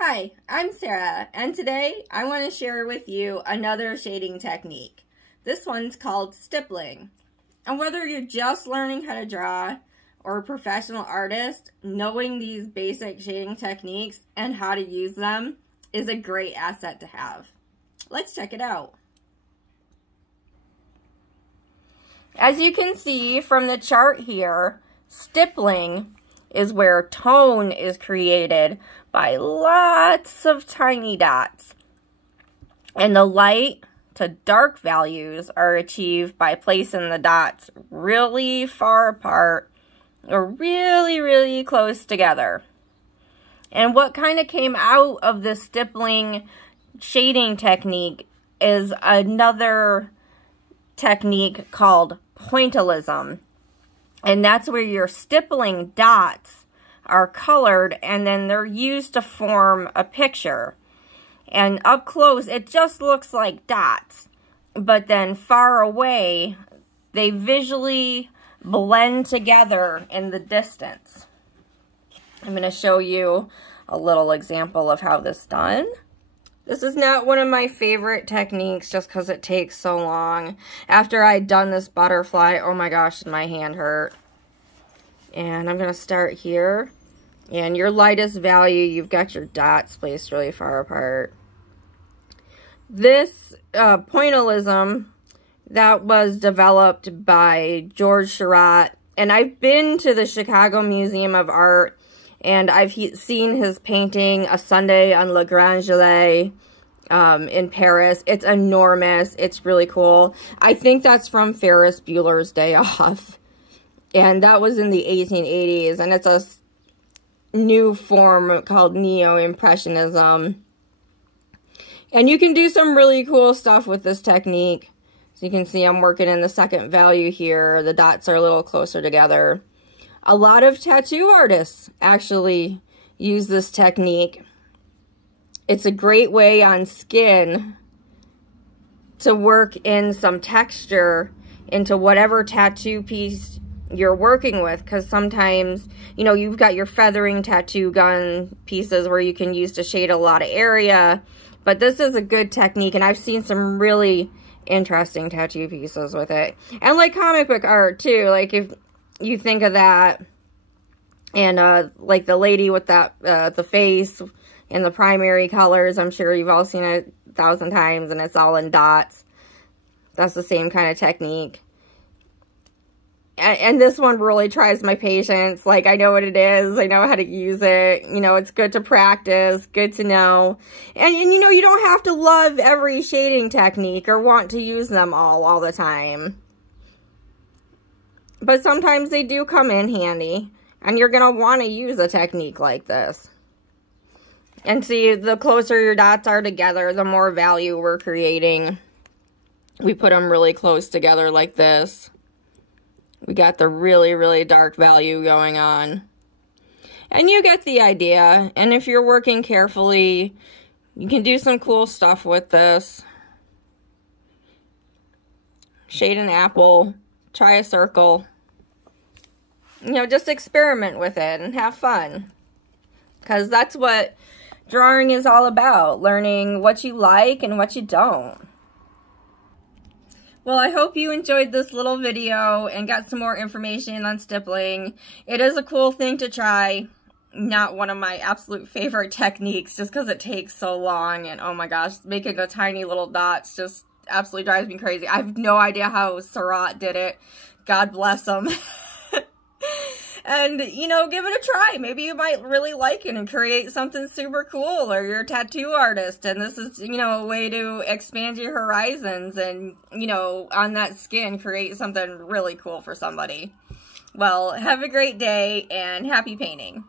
Hi, I'm Sarah, and today I want to share with you another shading technique. This one's called stippling. And whether you're just learning how to draw or a professional artist, knowing these basic shading techniques and how to use them is a great asset to have. Let's check it out. As you can see from the chart here, stippling is where tone is created by lots of tiny dots. And the light to dark values are achieved by placing the dots really far apart or really close together. And what kind of came out of the stippling shading technique is another technique called pointillism. And that's where your stippling dots are colored and then they're used to form a picture. And up close, it just looks like dots. But then far away, they visually blend together in the distance. I'm going to show you a little example of how this is done. This is not one of my favorite techniques just because it takes so long. After I'd done this butterfly, oh my gosh, did my hand hurt. And I'm going to start here. And your lightest value, you've got your dots placed really far apart. This pointillism, that was developed by George Seurat. And I've been to the Chicago Museum of Art. And I've seen his painting, A Sunday on Le Grand Gelée, in Paris. It's enormous. It's really cool. I think that's from Ferris Bueller's Day Off. And that was in the 1880s. And it's a new form called Neo-Impressionism. And you can do some really cool stuff with this technique. So you can see I'm working in the second value here. The dots are a little closer together. A lot of tattoo artists actually use this technique. It's a great way on skin to work in some texture into whatever tattoo piece you're working with, because sometimes, you know, you've got your feathering tattoo gun pieces where you can use to shade a lot of area, but this is a good technique, and I've seen some really interesting tattoo pieces with it. And like comic book art too, like if you think of that, and like the lady with that the face and the primary colors, I'm sure you've all seen it 1,000 times, and it's all in dots. That's the same kind of technique. And this one really tries my patience. Like, I know what it is. I know how to use it. You know, it's good to practice, good to know. And you know, you don't have to love every shading technique or want to use them all the time. But sometimes they do come in handy. And you're going to want to use a technique like this. And see, the closer your dots are together, the more value we're creating. We put them really close together like this. We got the really dark value going on. And you get the idea. And if you're working carefully, you can do some cool stuff with this. Shade an apple. Try a circle. You know, just experiment with it and have fun. Because that's what drawing is all about. Learning what you like and what you don't. Well, I hope you enjoyed this little video and got some more information on stippling. It is a cool thing to try. Not one of my absolute favorite techniques just because it takes so long. And oh my gosh, making the tiny little dots just absolutely drives me crazy. I have no idea how Seurat did it. God bless him. And, you know, give it a try. Maybe you might really like it and create something super cool, or you're a tattoo artist and this is, you know, a way to expand your horizons and, you know, on that skin, create something really cool for somebody. Well, have a great day and happy painting.